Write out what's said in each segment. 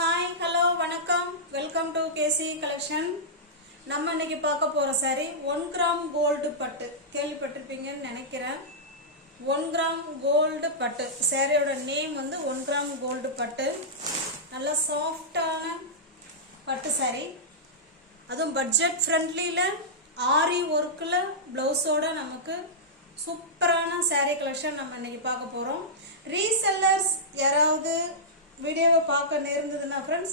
Hi, hello, வணக்கம். Welcome to KC collection. நம்ம இன்னைக்கு பார்க்க போற saree 1 கிராம் கோல்டு பட்டு கேள்விப்பட்டிருப்பீங்கன்னு நினைக்கிறேன். 1 கிராம் கோல்டு பட்டு சாரியோட நேம் வந்து 1 கிராம் கோல்டு பட்டு. நல்ல சாஃப்டான பட்டு saree. அதுவும் பட்ஜெட் ஃப்ரெண்ட்லில ஆரி ஒர்க்ல ப்ளவுஸோட நமக்கு சூப்பரான saree கலெக்ஷன் நம்ம இன்னைக்கு பார்க்க போறோம். ரீசெல்லர்ஸ் யாராவது வீடியோவை பார்க்க நேர்ந்ததுன்னா ஃப்ரெண்ட்ஸ்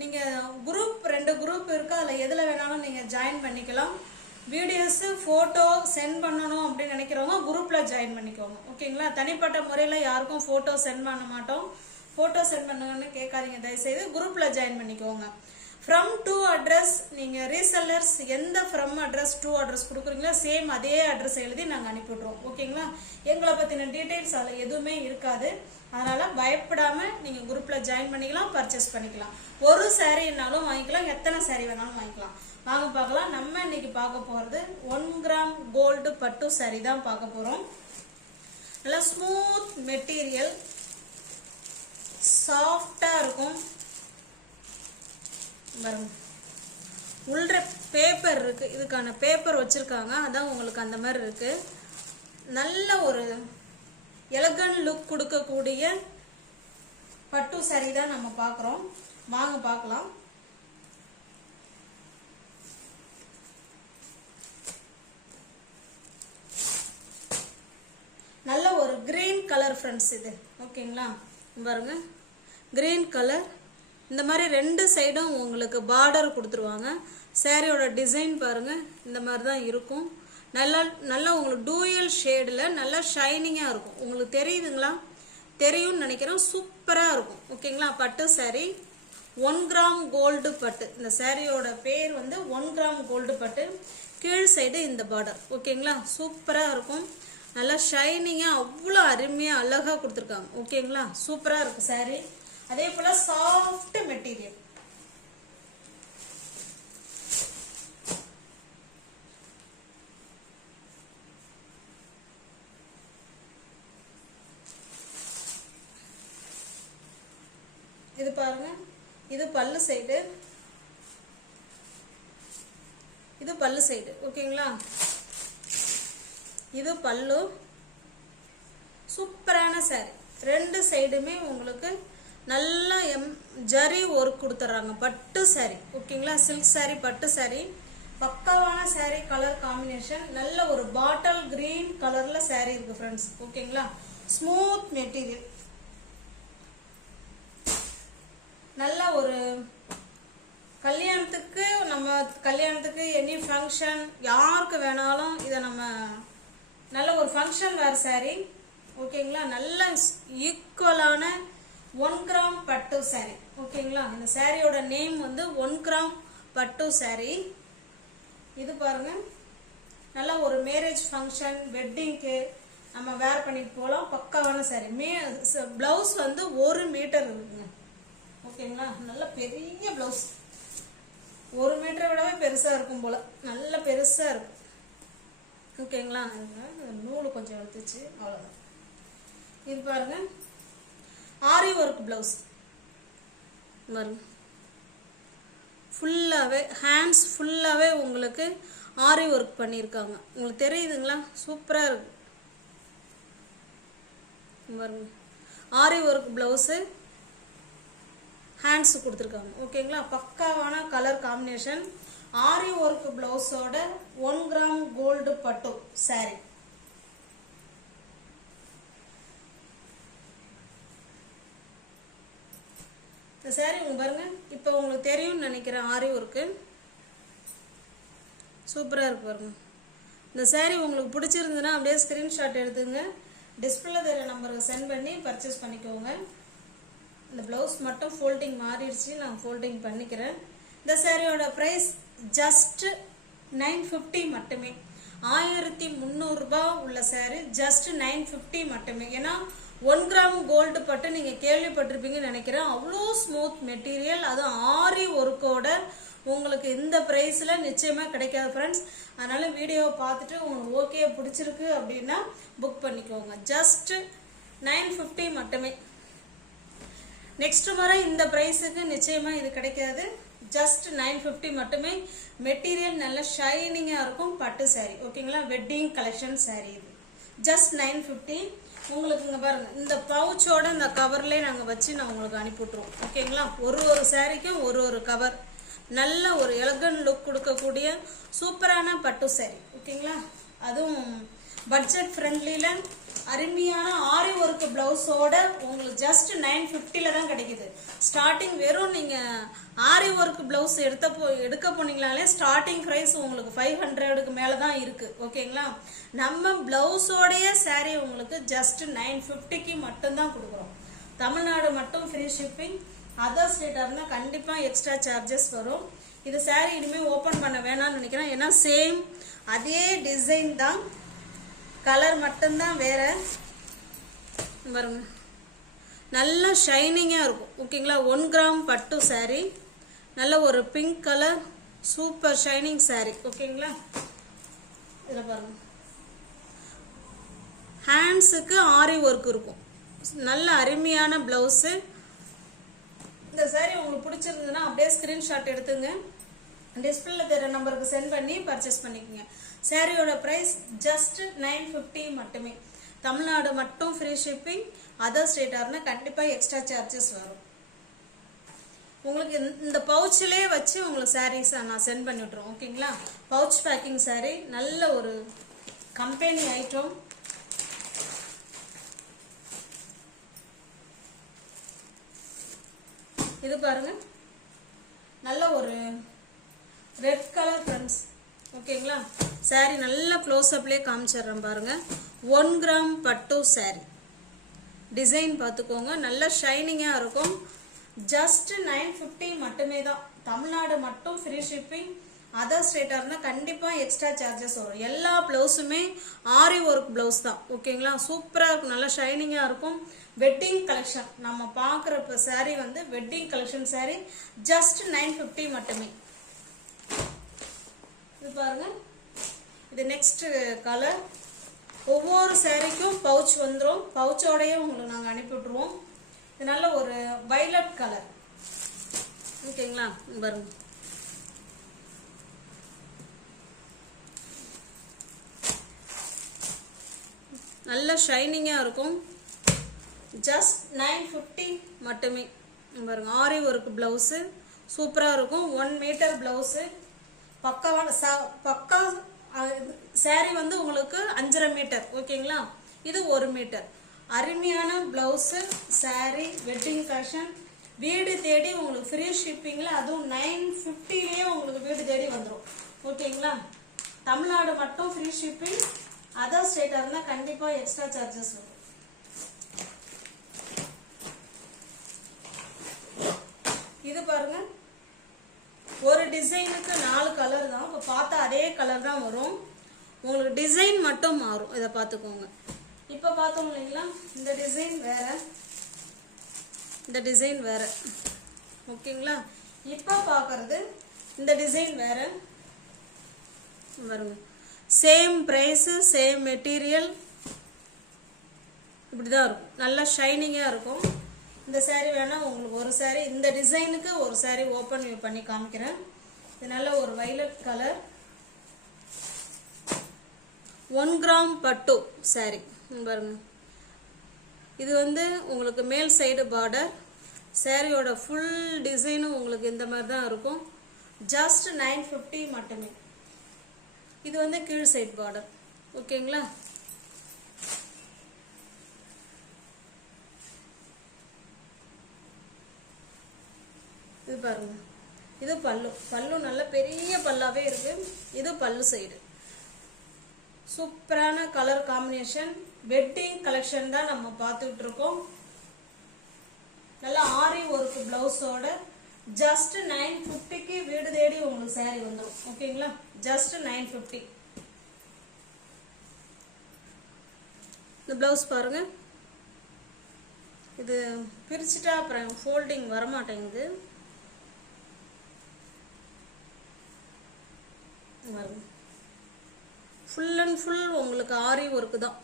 நீங்கள் ரெண்டு குரூப் இருக்குது, அதில் எதில் வேணாலும் நீங்கள் ஜாயின் பண்ணிக்கலாம். வீடியோஸு ஃபோட்டோ சென்ட் பண்ணணும் அப்படின்னு நினைக்கிறவங்க குரூப்பில் ஜாயின் பண்ணிக்கோங்க. ஓகேங்களா? தனிப்பட்ட முறையில் யாருக்கும் ஃபோட்டோ சென்ட் பண்ண மாட்டோம். ஃபோட்டோ சென்ட் பண்ணுங்கன்னு கேட்காதீங்க, தயவுசெய்து குரூப்பில் ஜாயின் பண்ணிக்கோங்க. ஃப்ரம் டூ அட்ரஸ் நீங்கள் ரீசெல்லர்ஸ் எந்த ஃப்ரம் அட்ரஸ் டூ அட்ரஸ் கொடுக்குறீங்களோ சேம் அதே அட்ரஸ் எழுதி நாங்கள் அனுப்பிவிட்ருவோம். ஓகேங்களா? எங்களை பற்றின டீட்டெயில்ஸ் அதில் எதுவுமே இருக்காது. அதனால் பயப்படாமல் நீங்கள் குரூப்பில் ஜாயின் பண்ணிக்கலாம், பர்ச்சேஸ் பண்ணிக்கலாம். ஒரு சாரீனாலும் வாங்கிக்கலாம், எத்தனை சாரீ வேணாலும் வாங்கிக்கலாம். வாங்க பார்க்கலாம். நம்ம இன்னைக்கு பார்க்க போகிறது 1 கிராம் கோல்டு பட்டு சாரீ தான் பார்க்க போகிறோம். நல்லா ஸ்மூத் மெட்டீரியல், சாஃப்டாக இருக்கும். உள்ள பேப்பர் இருக்கு, இதுக்கான பேப்பர் வச்சிருக்காங்க, அதான் உங்களுக்கு அந்த மாதிரி இருக்கு. நல்ல ஒரு எலகன்ட் லுக் கொடுக்கக்கூடிய பட்டு சாரி தான் நம்ம பார்க்குறோம். வாங்க பார்க்கலாம். நல்ல ஒரு கிரீன் கலர் ஃப்ரெண்ட்ஸ் இது. ஓகேங்களா? பாருங்க, கிரீன் கலர். இந்த மாதிரி ரெண்டு சைடும் உங்களுக்கு பார்டர் கொடுத்துருவாங்க. சாரியோட டிசைன் பாருங்க, இந்த மாதிரி தான் இருக்கும். நல்லா உங்களுக்கு டூயல் ஷேடில் நல்லா ஷைனிங்காக இருக்கும். உங்களுக்கு தெரியுதுங்களா? தெரியும்னு நினைக்கிறேன். சூப்பராக இருக்கும். ஓகேங்களா? பட்டு சாரி 1 கிராம் கோல்டு பட்டு. இந்த சாரியோட பேர் வந்து 1 கிராம் கோல்டு பட்டு. கீழ் சைடு இந்த பார்டர். ஓகேங்களா? சூப்பராக இருக்கும். நல்லா ஷைனிங்காக அவ்வளோ அருமையாக அழகாக கொடுத்துருக்காங்க. ஓகேங்களா? சூப்பராக இருக்கும் சாரி. அதே போல சாஃப்ட் மெட்டீரியல். இது பாருங்க, இது பல்லு சைடு, இது பல்லு சைடு. ஓகேங்களா? இது பல்லு. சூப்பரான சாரி. ரெண்டு சைடுமே உங்களுக்கு நல்லா ஜரி ஒர்க் கொடுத்துட்றாங்க. பட்டு சாரி. ஓகேங்களா? சில்க் சாரி, பட்டு சாரி. பக்காவான சாரி கலர் காம்பினேஷன். நல்ல ஒரு பாட்டில் கிரீன் கலர்ல சாரி இருக்கு ஃப்ரெண்ட்ஸ். ஓகேங்களா? Smooth material. நல்ல ஒரு கல்யாணத்துக்கு எனி ஃபங்க்ஷன் யாருக்கு வேணாலும் இதை நம்ம நல்ல ஒரு ஃபங்க்ஷன் வேர் சாரி. ஓகேங்களா? நல்ல ஈக்குவலான 1 கிராம் பட்டு சாரி. ஓகேங்களா? இந்த சாரியோட நேம் வந்து 1 கிராம் பட்டு சாரி. இது பாருங்க, நல்ல ஒரு மேரேஜ் ஃபங்க்ஷன், வெட்டிங்க்கு நம்ம வேர் பண்ணிட்டு போகலாம். பக்காவான சாரி. பிளவுஸ் வந்து 1 மீட்டர் இருக்குங்க. ஓகேங்களா? நல்ல பெரிய பிளவுஸ், 1 மீட்டரை விடவே பெருசா இருக்கும் போல. நல்ல பெருசா இருக்கும். ஓகேங்களா? நூல் கொஞ்சம் எடுத்துச்சு, அவ்வளோதான். இது பாருங்க, ஆரி ஒர்க் பிளவுஸ் பாருங்க. ஃபுல்லாகவே ஹேண்ட்ஸ் ஃபுல்லாகவே உங்களுக்கு ஆரி ஒர்க் பண்ணியிருக்காங்க. உங்களுக்கு தெரியுதுங்களா? சூப்பராக இருக்கு பாருங்க. ஆரி ஒர்க் பிளவுஸு, ஹேண்ட்ஸ் கொடுத்துருக்காங்க. ஓகேங்களா? பக்காவான கலர் காம்பினேஷன். ஆரி ஒர்க் பிளவுஸோட 1 கிராம் கோல்டு பட்டு சாரி. இந்த சாரி பாருங்க, இப்போ உங்களுக்கு தெரியும்னு நினைக்கிறேன். ஆரி ஒர்க்கு சூப்பராக இருக்கு பாருங்க. இந்த சாரி உங்களுக்கு பிடிச்சிருந்ததுன்னா அப்படியே ஸ்க்ரீன்ஷாட் எடுத்துங்க, டிஸ்பிளே தெரிய நம்பருக்கு சென்ட் பண்ணி பர்ச்சேஸ் பண்ணிக்கோங்க. இந்த பிளவுஸ் மட்டும் ஃபோல்டிங் மாறிடுச்சு, நான் ஃபோல்டிங் பண்ணிக்கிறேன். இந்த சாரியோட ப்ரைஸ் ஜஸ்ட் 950 மட்டுமே. 1300 ரூபாய் உள்ள சாரி ஜஸ்ட் 950 மட்டுமே. ஏன்னா 1 கிராம் கோல்டு பட்டு நீங்க கேள்விப்பட்டிருப்பீங்கன்னு நினைக்கிறேன். அவ்வளோ ஸ்மூத் மெட்டீரியல், அது ஆரி ஒர்க்கோட உங்களுக்கு இந்த பிரைஸ்ல நிச்சயமா கிடைக்காது ஃப்ரெண்ட்ஸ். அதனால வீடியோவை பார்த்துட்டு உங்களுக்கு ஓகே பிடிச்சிருக்கு அப்படின்னா புக் பண்ணிக்கோங்க. ஜஸ்ட் 950 மட்டுமே. நெக்ஸ்ட் வர இந்த பிரைஸுக்கு நிச்சயமா இது கிடைக்காது. ஜஸ்ட் 950 மட்டுமே. மெட்டீரியல் நல்ல ஷைனிங்கா இருக்கும். பட்டு saree ஓகேங்களா. வெட்டிங் கலெக்ஷன் saree இது ஜஸ்ட் 950. உங்களுக்கு இங்க பாருங்க, இந்த பவுச்சோட இந்த கவர்லயே நாங்க வச்சு நான் உங்களுக்கு அனுப்பி விட்டுருவோம் ஓகேங்களா. ஒரு சாரிக்கும் ஒரு கவர். நல்ல ஒரு எலகன்ட் லுக் கொடுக்கக்கூடிய சூப்பரான பட்டு saree ஓகேங்களா. அதுவும் பட்ஜெட் ஃப்ரெண்ட்லில அருமையான ஆரி ஒர்க் பிளவுஸோட உங்களுக்கு ஜஸ்ட் 950ல தான் கிடைக்குது. ஸ்டார்டிங் வெறும் நீங்க ஆரி ஒர்க் பிளவுஸ் எடுக்க போனீங்களாலே ஸ்டார்டிங் பிரைஸ் உங்களுக்கு 500க்கு மேல தான் இருக்கு ஓகேங்களா. நம்ம பிளவுஸோடைய saree உங்களுக்கு ஜஸ்ட் 950க்கு மட்டும் தான் கொடுக்குறோம். தமிழ்நாடு மட்டும் ஃப்ரீ ஷிப்பிங். அதர் ஸ்டேட்டா இருந்தா கண்டிப்பா எக்ஸ்ட்ரா சார்ஜஸ் வரும். இது saree இனிமே ஓபன் பண்ண வேணாம்னு நினைக்கிறேன். ஏன்னா சேம் அதே டிசைன் தான், கலர் மட்டும்தான் வேற. பாருங்க நல்ல ஷைனிங்கா இருக்கும் ஓகேங்களா. 1 கிராம் பட்டு saree, நல்ல ஒரு pink colour super shining saree ஓகேங்களா. இதில் பாருங்க ஹேண்ட்ஸுக்கு ஆரி ஒர்க் இருக்கும். நல்ல அருமையான பிளவுஸு. இந்த saree உங்களுக்கு பிடிச்சிருந்ததுன்னா அப்படியே ஸ்கிரீன்ஷாட் எடுத்துங்க, டிஸ்பிளேல தெரிய நம்பருக்கு சென்ட் பண்ணி பர்ச்சேஸ் பண்ணிக்கோங்க. சாரியோட பிரைஸ் ஜஸ்ட் 950 மட்டுமே. தமிழ்நாடு மட்டும் ஃப்ரீ ஷிப்பிங். அதர் ஸ்டேட்டா இருந்தா கண்டிப்பா எக்ஸ்ட்ரா சார்ஜஸ் வரும். உங்களுக்கு இந்த பவுச்சிலே வச்சு உங்களுக்கு சாரீஸ் நான் சென்ட் பண்ணி விட்டுறோம் ஓகேங்களா. பவுச் பேக்கிங் saree, நல்ல ஒரு கம்பெனி ஐட்டம். இது பாருங்க நல்ல ஒரு ரெட் கலர் ஃப்ரெண்ட்ஸ் ஓகேங்களா. saree நல்ல க்ளோஸ் அப்லயே காமிச்சிடுறேன் பாருங்க. 1 கிராம் பட்டு saree. டிசைன் பார்த்துக்கோங்க, நல்ல ஷைனிங்கா இருக்கும். ஜஸ்ட் 950 மட்டுமே தான். தமிழ்நாடு மட்டும் ஃப்ரீ ஷிப்பிங். அதர் ஸ்டேட்டா இருந்தா கண்டிப்பா எக்ஸ்ட்ரா சார்ஜஸ் வரும். எல்லா பிளவுஸுமே ஆரி ஒர்க் பிளவுஸ் தான் ஓகேங்களா. சூப்பரா இருக்கும், நல்ல ஷைனிங்கா இருக்கும். வெட்டிங் கலெக்ஷன் நம்ம பார்க்குற saree வந்து வெட்டிங் கலெக்ஷன் saree. ஜஸ்ட் 950 மட்டுமே. இது பாருங்க, இது நெக்ஸ்ட் கலர். ஒவ்வொரு சாரிக்கும் பவுச் வந்துடும். பவுச்சோடய உங்களுக்கு நாங்கள் அனுப்பி விட்டுருவோம். இது நல்ல ஒரு வைலட் கலர் ஓகேங்களா. பாருங்க நல்ல ஷைனிங்கா இருக்கும். ஜஸ்ட் 950 மட்டுமே. பாருங்க ஆரி ஒர்க் பிளவுஸு சூப்பரா இருக்கும். 1 மீட்டர் பிளவுஸு. பக்கா saree வந்து உங்களுக்கு 5.5 மீட்டர் ஓகேங்களா. இது 1 மீட்டர். அருமையான பிளவுஸு saree வெட்டிங் கலெக்ஷன். வீடு தேடி உங்களுக்கு ஃப்ரீ ஷிப்பிங்ல, அதுவும் 950லயே உங்களுக்கு வீடு தேடி வந்துடும் ஓகேங்களா. தமிழ்நாடு மட்டும் ஃப்ரீ ஷிப்பிங். அதர் ஸ்டேட்டா இருந்தா கண்டிப்பா எக்ஸ்ட்ரா சார்ஜஸ் வரும். இது பாருங்க, ஒரு டிசைனுக்கு 4 கலர் தான். இப்போ பார்த்தா அதே கலர் தான் வரும், உங்களுக்கு டிசைன் மட்டும் மாறும். இதை பார்த்துக்கோங்க. இப்போ பார்த்தோம் இல்லைங்களா, இந்த டிசைன் வேற, இந்த டிசைன் வேற ஓகேங்களா. இப்போ பார்க்கறது இந்த டிசைன் வேற. பாருங்க சேம் பிரைஸ் சேம் மெட்டீரியல் இப்படிதான் இருக்கும். நல்லா ஷைனிங்கா இருக்கும். இந்த saree வேணா உங்களுக்கு ஒரு saree, இந்த டிசைனுக்கு ஒரு saree ஓபன் பண்ணி காமிக்கிறேன். இது நல்ல ஒரு வைலட் கலர் 1 கிராம் பட்டு saree. பாருங்க இது வந்து உங்களுக்கு மேல் சைடு பார்டர். சாரியோட ஃபுல் டிசைனும் உங்களுக்கு இந்த மாதிரி தான் இருக்கும். ஜஸ்ட் 950 மட்டுமே. இது வந்து கீழ் சைடு பார்டர் ஓகேங்களா. இது பாருங்க, இது பல்லு. பல்லு நல்ல பெரிய பல்லாவே இருக்கு. இது பல்லு சைடு. சூப்பரான கலர் காம்பினேஷன். வெட்டிங் கலெக்ஷன் தான் நம்ம பார்த்துட்டு இருக்கோம். நல்ல ஆரி ஒர்க் பிளவுஸோட ஜஸ்ட் 950க்கு வீடு தேடி உங்களுக்கு saree வந்துடும் ஓகேங்களா. ஜஸ்ட் 950. இந்த பிளவுஸ் பாருங்க, இது பிரிச்சுட்டா அப்புறம் ஃபோல்டிங் வர மாட்டேங்குது. ஃபுல் அண்ட் ஃபுல் உங்களுக்கு ஆரி ஒர்க்கு தான்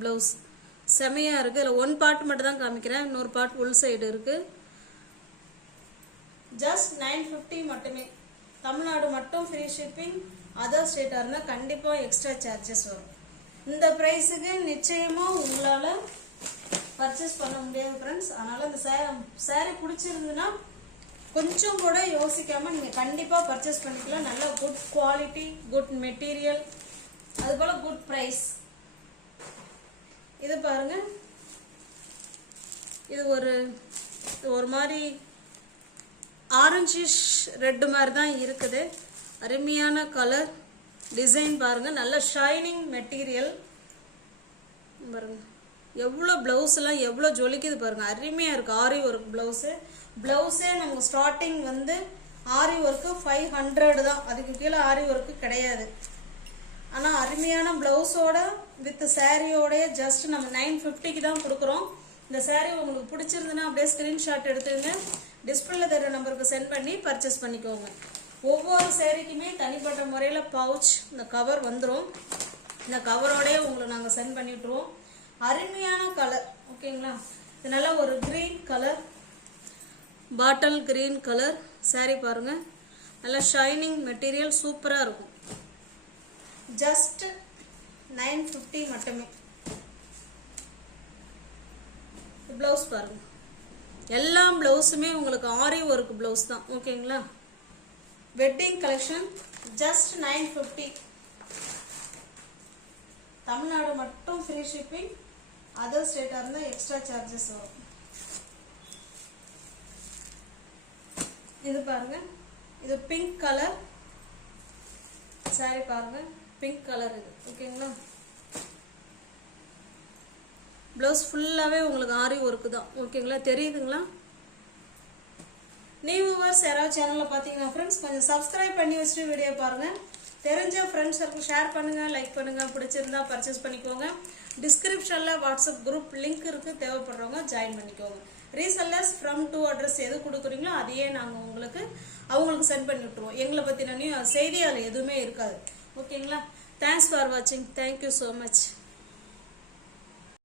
பிளவுஸ். செமையாக இருக்குது. இதில் ஒன் பார்ட் மட்டும் தான் காமிக்கிறேன், இன்னொரு பார்ட் உள் சைடு இருக்குது. ஜஸ்ட் 950 மட்டுமே. தமிழ்நாடு மட்டும் ஃப்ரீ ஷிப்பிங். அதர் ஸ்டேட்டாக இருந்தால் கண்டிப்பாக எக்ஸ்ட்ரா சார்ஜஸ் வரும். இந்த ப்ரைஸுக்கு நிச்சயமாக உங்களால் பர்ச்சேஸ் பண்ண முடியாது ஃப்ரெண்ட்ஸ். அதனால் இந்த சாரீ பிடிச்சிருந்துன்னா கொஞ்சம் கூட யோசிக்காமல் நீங்கள் கண்டிப்பாக பர்ச்சேஸ் பண்ணிக்கலாம். நல்ல குட் குவாலிட்டி, குட் மெட்டீரியல், அதுபோல் குட் ப்ரைஸ். இது பாருங்கள், இது ஒரு மாதிரி ஆரஞ்சிஷ் ரெட்டு மாதிரி தான் இருக்குது. அருமையான கலர், டிசைன் பாருங்கள், நல்ல ஷைனிங் மெட்டீரியல் பாருங்கள். எவ்வளோ ப்ளவுஸ்லாம் எவ்வளோ ஜொலிக்குது பாருங்கள், அருமையாக இருக்குது. ஆரி ஒர்க் ப்ளவுஸே நமக்கு ஸ்டார்டிங் வந்து ஆரி ஒர்க்கு 500 தான், அதுக்கு கீழே ஆரி ஒர்க்கு கிடையாது. ஆனால் அருமையான ப்ளவுஸோட வித் சாரியோடைய ஜஸ்ட் நம்ம 950க்கு தான் கொடுக்குறோம். இந்த சாரீ உங்களுக்கு பிடிச்சிருந்துன்னா அப்படியே ஸ்க்ரீன்ஷாட் எடுத்துங்க, டிஸ்பிளேல தர நம்பருக்கு சென்ட் பண்ணி பர்ச்சேஸ் பண்ணிக்கோங்க. ஒவ்வொரு சாரீக்குமே தனிப்பட்ட முறையில் பவுச் இந்த கவர் வந்துடும். இந்த கவரோடய உங்களுக்கு நாங்கள் சென்ட் பண்ணி விட்ருவோம். அருமையான கலர், ஓகேங்களா. இது நல்லா ஒரு green colour, bottle green colour sari பாருங்கள். நல்லா ஷைனிங் மெட்டீரியல், சூப்பராக இருக்கும். ஜஸ்ட் 950 மட்டுமே. ப்ளவுஸ் பாருங்கள், எல்லா ப்ளவுஸுமே உங்களுக்கு ஆரி ஒர்க் ப்ளவுஸ் தான், ஓகேங்களா. Wedding collection just 950. தமிழ்நாடு மட்டும் ஃப்ரீ ஷிப்பிங். அதர் ஸ்டேட்டாக இருந்தால் எக்ஸ்ட்ரா சார்ஜஸ் வரும். இது பாருங்க, இது பிங்க் கலர் சாரி பாருங்க, பிங்க் கலர் இது, ஓகேங்களா. ப்ளவுஸ் ஃபுல்லாகவே உங்களுக்கு ஆரி ஒர்க்கு தான், ஓகேங்களா. தெரியுதுங்களா? நியூ வியூவர்ஸ் யாராவது சேனலில் பார்த்தீங்கன்னா ஃப்ரெண்ட்ஸ் கொஞ்சம் சப்ஸ்கிரைப் பண்ணி வச்சுட்டு வீடியோ பாருங்கள். தெரிஞ்ச ஃப்ரெண்ட்ஸ் சர்க்கிள் ஷேர் பண்ணுங்கள், லைக் பண்ணுங்கள், பிடிச்சிருந்தா பர்ச்சேஸ் பண்ணிக்கோங்க. டிஸ்கிரிப்ஷனில் வாட்ஸ்அப் குரூப் லிங்க் இருக்குது, தேவைப்படுறவங்க ஜாயின் பண்ணிக்கோங்க. ரீசெல்லர்ஸ் ஃப்ரம் டூ அட்ரஸ் எது கொடுக்குறீங்களோ அதையே நாங்கள் அவங்களுக்கு சென்ட் பண்ணி விட்ருவோம். எங்களை பற்றின செய்தி அதில் எதுவுமே இருக்காது, ஓகேங்களா. தேங்க்ஸ் ஃபார் வாட்சிங். Thank you so much.